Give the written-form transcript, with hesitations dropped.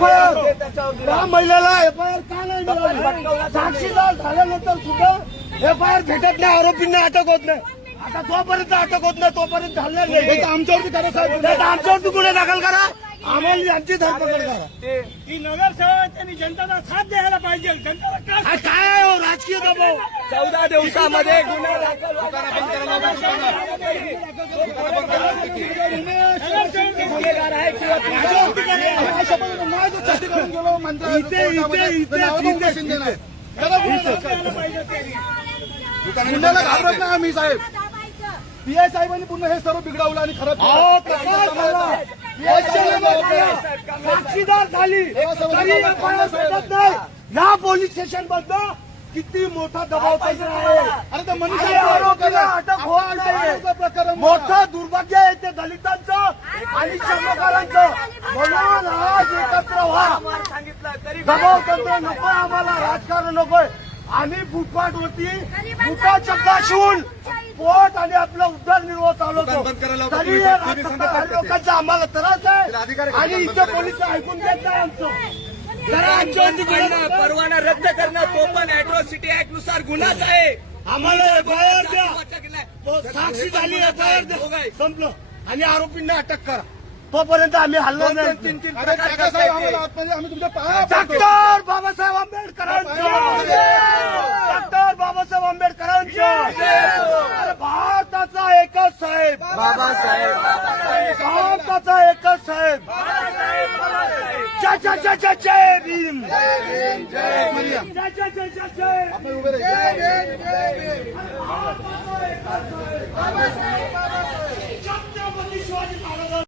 त्या महिलेला FIR का नाही मिळाली? साक्षीदार झाल्यानंतर सुद्धा FIR भेटत नाही, आरोपींना अटक होत नाही. आता जोपर्यंत अटक होत नाही तोपर्यंत झालं नाही. आमच्यावरती करा साहेब, आमच्यावरती गुन्हे दाखल करा, आम्हाला यांची धरपकड करा. ती नगरसेवक त्यांनी जनतेला साथ द्यायला पाहिजे. जनतेला काय हो राजकीय दबाव? 14 दिवसामध्ये गुन्हे दाखल गुन्हेगार आहे किंवा गुन्ह्याला घाबरत नाही आम्ही साहेब. PI साहेबांनी पुन्हा हे सर्व बिघडवलं आणि खराब साक्षीदार झाली तरी भेटत नाही. या पोलीस स्टेशन बद्दल किती मोठा दबाव आहे. अरे आरोपीला अटक होणार मोठं दुर्भाग्य आहे ते दलितांचं आणि चर्मकारांचं. म्हणून आज एकत्र व्हा. दबाव तंत्र नको आम्हाला, राजकारण नकोय. आम्ही फुटपाथवरती बुटा चक्का शिवून पोट आणि आपला उदरनिर्वाह चालवतो. तरी लोकांचा आम्हाला त्रास आहे आणि इथे पोलीस ऐकून घेत नाही आमचं. परवाना रद्द करणं तो पण अॅट्रॉसिटी ऍक्ट नुसार गुन्हाच आहे. आम्हाला FIR द्या, साक्षी झाली FIR द्या, संपलं. आणि आरोपींना अटक करा, तोपर्यंत आम्ही हल्ला नाही. डॉक्टर बाबासाहेब आंबेडकरांचं, डॉक्टर बाबासाहेब आंबेडकरांचं. भारताचा एकच साहेब बाबासाहेब, भारताचा एकच साहेब. जय जय जय जय जय भीम, जय जय जय जय जय.